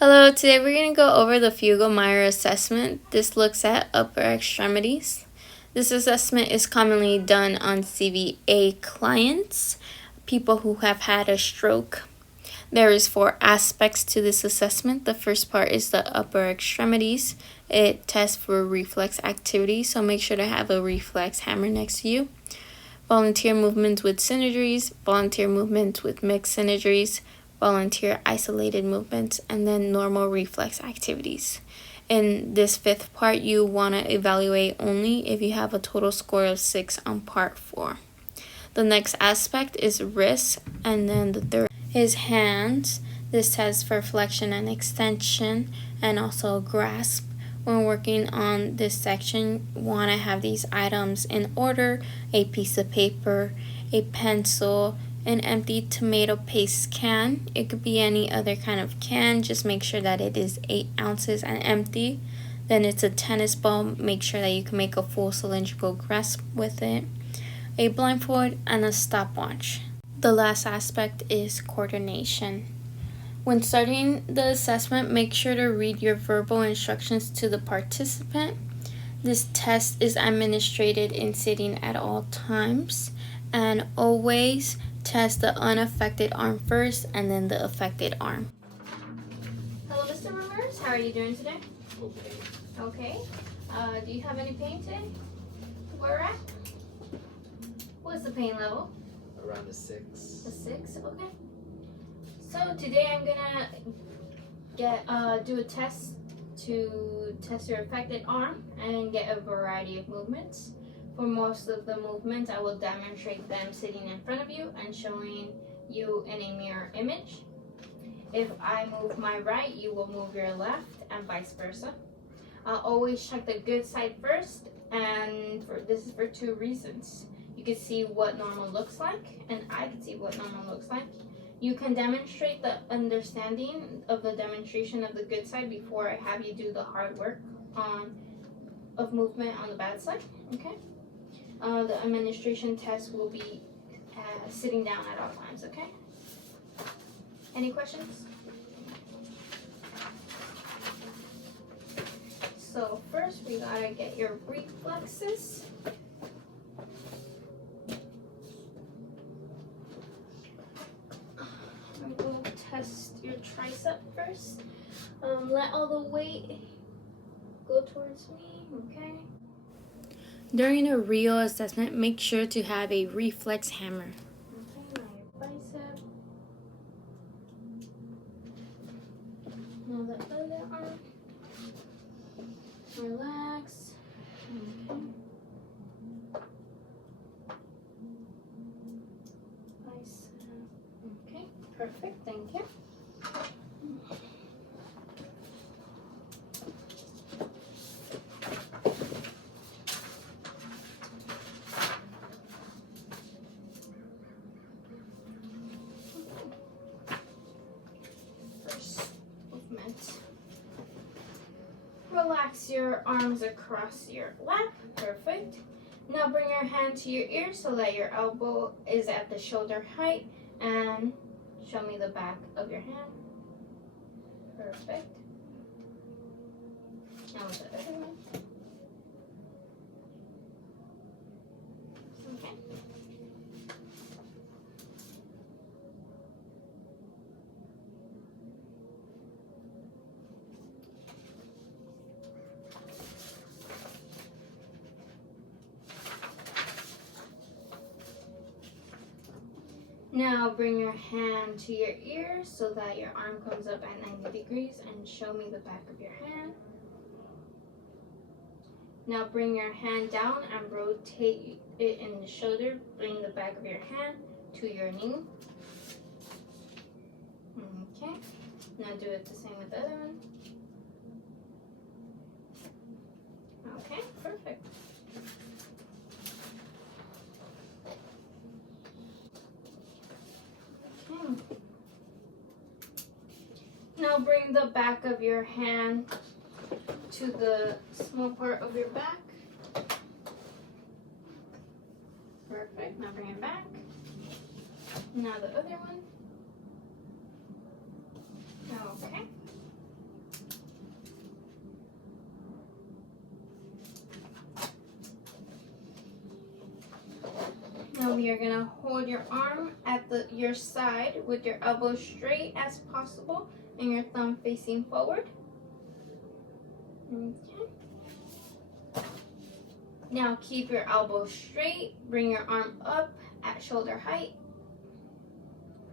Hello, today we're going to go over the Fugl-Meyer assessment. This looks at upper extremities. This assessment is commonly done on CVA clients, people who have had a stroke. There is 4 aspects to this assessment. The first part is the upper extremities. It tests for reflex activity, so make sure to have a reflex hammer next to you. Volunteer movements with synergies, volunteer movements with mixed synergies, volunteer isolated movements, and then normal reflex activities. In this 5th part, you want to evaluate only if you have a total score of 6 on part 4. The next aspect is wrist, and then the third is hands. This tests for flexion and extension, and also grasp. When working on this section, you want to have these items in order: a piece of paper, a pencil, an empty tomato paste can. It could be any other kind of can. Just make sure that it is 8 ounces and empty. Then it's a tennis ball. Make sure that you can make a full cylindrical grasp with it. A blindfold and a stopwatch. The last aspect is coordination. When starting the assessment, make sure to read your verbal instructions to the participant. This test is administered in sitting at all times, and always test the unaffected arm first and then the affected arm. Hello, Mr. Rivers. How are you doing today? Okay. Do you have any pain today? Where at? What's the pain level? Around a 6. A 6? Okay. So today I'm gonna do a test to test your affected arm and get a variety of movements. For most of the movements, I will demonstrate them sitting in front of you and showing you in a mirror image. If I move my right, you will move your left, and vice versa. I'll always check the good side first, and this is for 2 reasons. You can see what normal looks like, and I can see what normal looks like. You can demonstrate the understanding of the demonstration of the good side before I have you do the hard work of movement on the bad side. Okay. The administration test will be sitting down at all times. Okay. Any questions? So first we gotta get your reflexes. I will test your tricep first. Let all the weight go towards me, okay? During a real assessment, make sure to have a reflex hammer. Okay, now your bicep. Now the other arm. Relax. Okay. Bicep. Okay, perfect, thank you. Relax your arms across your lap. Perfect. Now bring your hand to your ear so that your elbow is at the shoulder height, and show me the back of your hand. Perfect. Now with the other one. Okay. Now bring your hand to your ear so that your arm comes up at 90 degrees, and show me the back of your hand. Now bring your hand down and rotate it in the shoulder. Bring the back of your hand to your knee. Okay. Now do it the same with the other one. Okay, perfect. Now bring the back of your hand to the small part of your back. Perfect. Now bring it back. Now the other one. Okay. we are gonna hold your arm at your side with your elbow straight as possible and your thumb facing forward. Okay. Now keep your elbow straight, bring your arm up at shoulder height.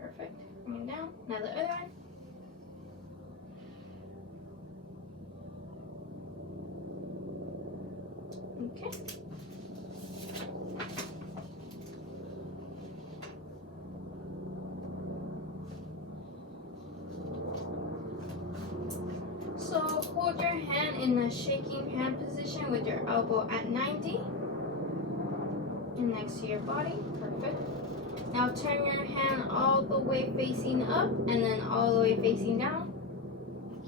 Perfect. Bring it down. Now the other one. Okay. So hold your hand in a shaking hand position with your elbow at 90 and next to your body. Perfect. Now turn your hand all the way facing up and then all the way facing down.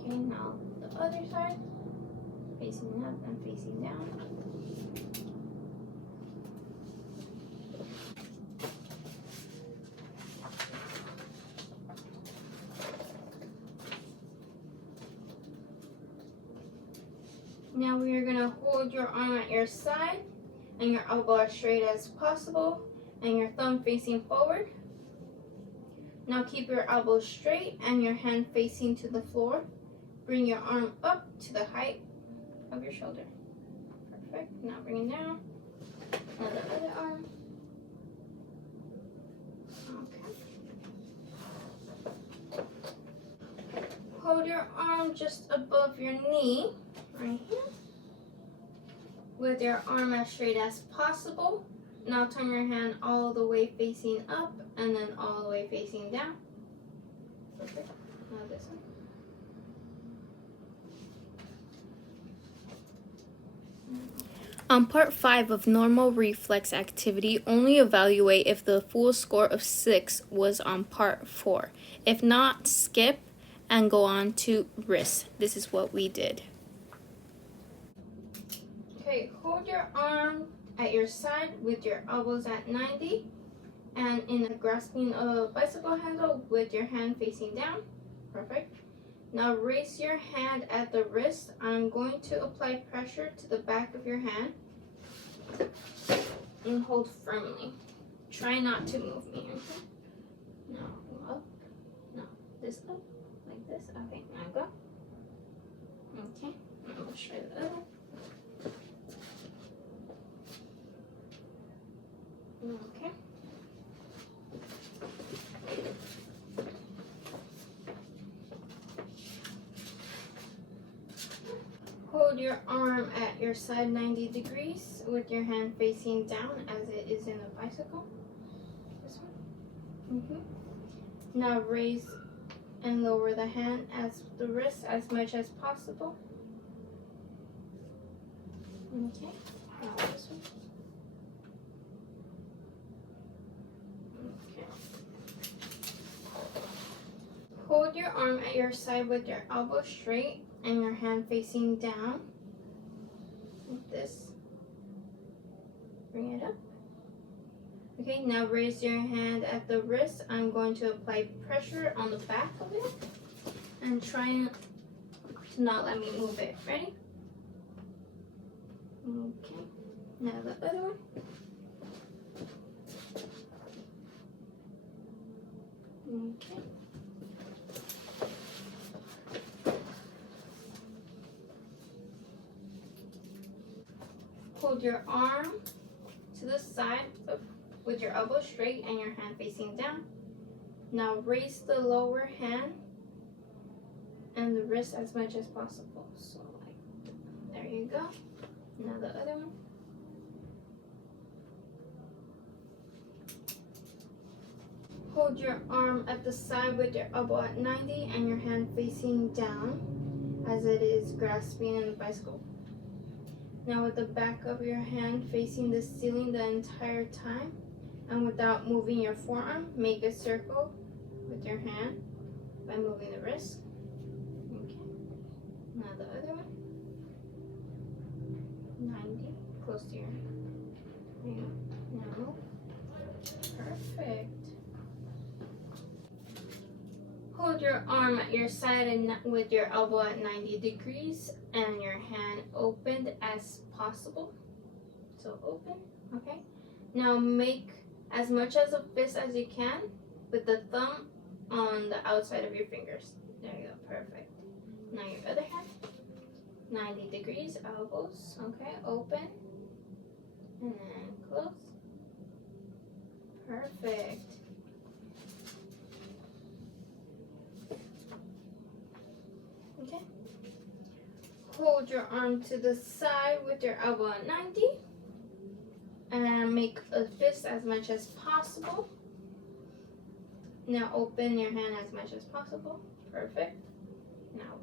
Okay, now the other side. Facing up and facing down. Now we are going to hold your arm at your side and your elbow as straight as possible and your thumb facing forward. Now keep your elbow straight and your hand facing to the floor. Bring your arm up to the height of your shoulder. Perfect. Now bring it down. Now the other arm. Okay. Hold your arm just above your knee, right here, with your arm as straight as possible. Now turn your hand all the way facing up and then all the way facing down. Perfect. Now this one. On part 5 of normal reflex activity, only evaluate if the full score of 6 was on part 4. If not, skip and go on to wrist. This is what we did. Okay, hold your arm at your side with your elbows at 90 and in grasping a bicycle handle with your hand facing down. Perfect. Now raise your hand at the wrist. I'm going to apply pressure to the back of your hand and hold firmly. Try not to move me. Okay? Now up. No, this up. Like this. Okay, now go. Okay, now we'll try the other. Okay. Hold your arm at your side 90 degrees with your hand facing down as it is in a bicycle. This one. Now raise and lower the hand as the wrist as much as possible. Okay. Now this one. Okay. Hold your arm at your side with your elbow straight and your hand facing down, like this. Bring it up. Okay, now raise your hand at the wrist. I'm going to apply pressure on the back of it and try to not let me move it. Ready? Okay, now the other one. Okay. Hold your arm to the side with your elbow straight and your hand facing down. Now raise the lower hand and the wrist as much as possible. So like, there you go. Now the other one. Hold your arm at the side with your elbow at 90 and your hand facing down as it is grasping in the bicycle. Now with the back of your hand facing the ceiling the entire time and without moving your forearm, make a circle with your hand by moving the wrist. Okay. Now the other one. 90, close to your hand. There you go. Now move. Perfect. Hold your arm at your side and with your elbow at 90 degrees and your hand opened as possible. So open, okay? Now make as much as a fist as you can with the thumb on the outside of your fingers. There you go, perfect. Now your other hand, 90 degrees, elbows, okay, open, and then close. Perfect. Okay. Hold your arm to the side with your elbow at 90 and make a fist as much as possible. Now open your hand as much as possible. Perfect. Now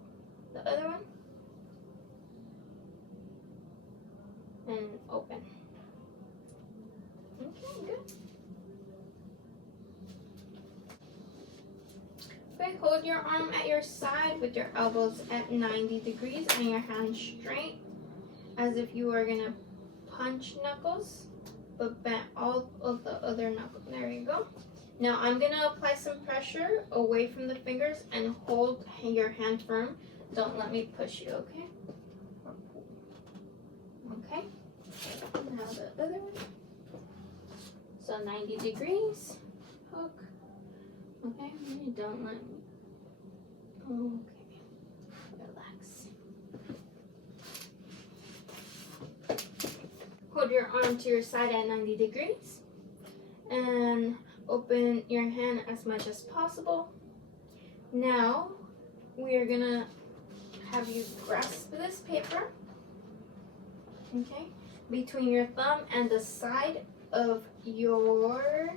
the other one. And open. Okay, good. Okay, hold your arm at your side with your elbows at 90 degrees and your hands straight as if you were gonna punch knuckles, but bend all of the other knuckles. There you go. Now I'm gonna apply some pressure away from the fingers and hold your hand firm. Don't let me push you, okay? Okay. Now the other one. So 90 degrees. Hook. Okay, don't let me. Okay. Relax. Hold your arm to your side at 90 degrees. And open your hand as much as possible. Now we are gonna have you grasp this paper, okay, between your thumb and the side of your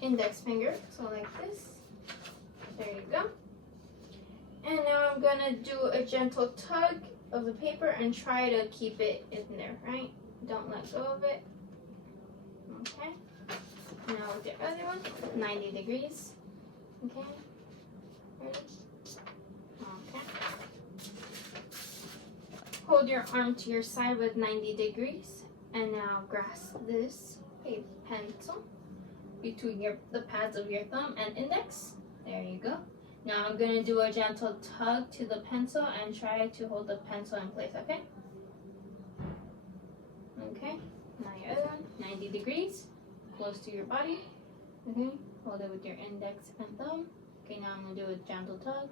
index finger, so like this. There you go. And now I'm gonna do a gentle tug of the paper and try to keep it in there, right? Don't let go of it. Okay. Now with your other one, 90 degrees. Okay. Ready? Okay. Hold your arm to your side with 90 degrees. And now grasp this pencil between the pads of your thumb and index. There you go. Now I'm going to do a gentle tug to the pencil and try to hold the pencil in place, okay? Okay. Now your other one, 90 degrees. Close to your body. Okay, hold it with your index and thumb. Okay, now I'm gonna do a gentle tug.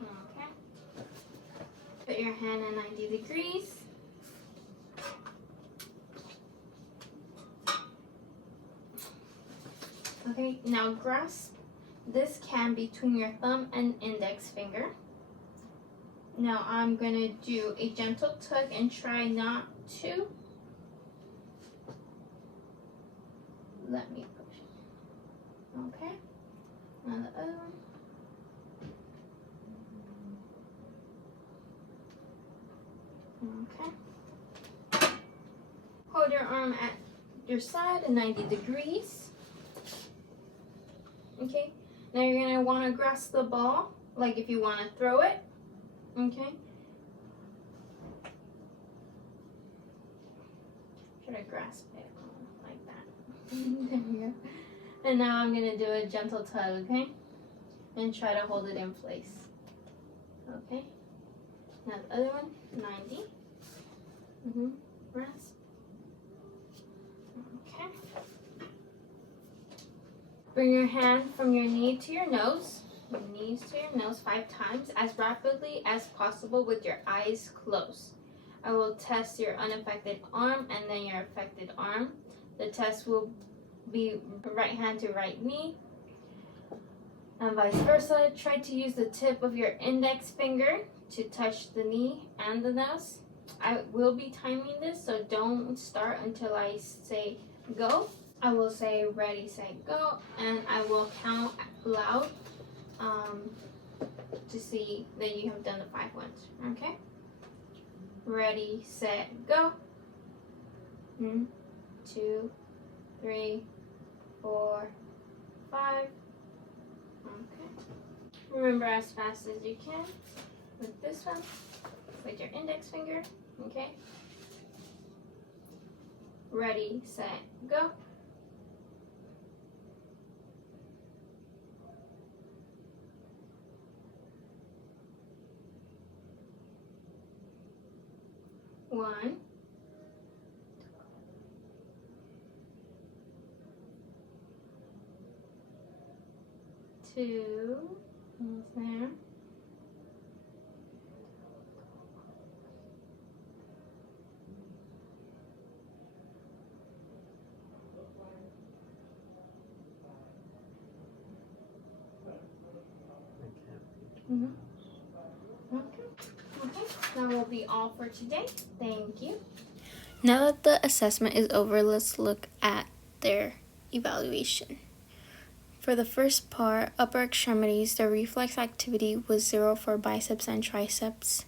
Okay. Put your hand at 90 degrees. Okay, now grasp this can between your thumb and index finger. Now I'm gonna do a gentle tug and try not to let me push it. Okay. Now the other one. Okay. Hold your arm at your side at 90 degrees. Okay. Now you're gonna want to grasp the ball like if you want to throw it. Okay. Try to grasp it like that. There you go. And now I'm gonna do a gentle tug, okay? And try to hold it in place. Okay. Now the other one, 90. Grasp. Okay. Bring your hand from your knee to your nose. Your knees to your nose 5 times as rapidly as possible with your eyes closed. I will test your unaffected arm and then your affected arm. The test will be right hand to right knee and vice versa. Try to use the tip of your index finger to touch the knee and the nose. I will be timing this, so don't start until I say go. I will say ready, set, go, and I will count loud to see that you have done the 5 ones, okay? Ready, set, go. 1, 2, 3, 4, 5. Okay. Remember as fast as you can with this one, with your index finger, okay? Ready, set, go. One, 2, almost there. Mm-hmm. Okay, that will be all for today. Thank you. Now that the assessment is over, let's look at their evaluation. For the first part, upper extremities, the reflex activity was 0 for biceps and triceps.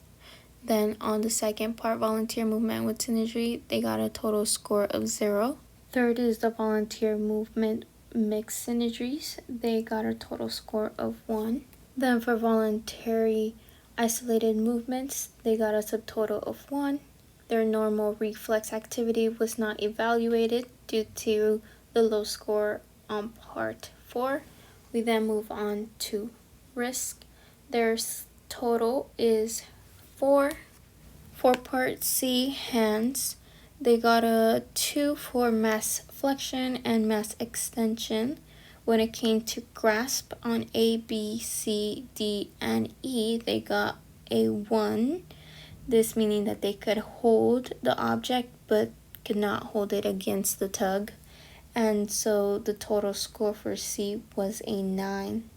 Then on the second part, volunteer movement with synergy, they got a total score of 0. Third is the volunteer movement mixed synergies. They got a total score of 1. Then for voluntary isolated movements, they got a subtotal of 1. Their normal reflex activity was not evaluated due to the low score on part 4. We then move on to risk. Their total is 4. For part C, hands, they got a 2 for mass flexion and mass extension. When it came to grasp on A, B, C, D, and E, they got a 1. This meaning that they could hold the object but could not hold it against the tug. And so the total score for C was a 9.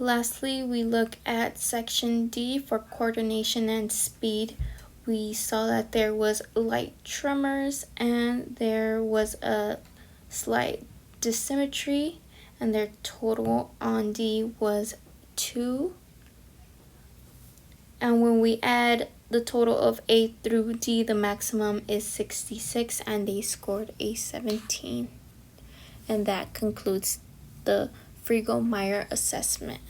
Lastly, we look at section D for coordination and speed. We saw that there was light tremors and there was a slight dysymmetry, and their total on D was 2. And when we add the total of A through D, the maximum is 66, and they scored a 17. And that concludes the Fugl-Meyer assessment.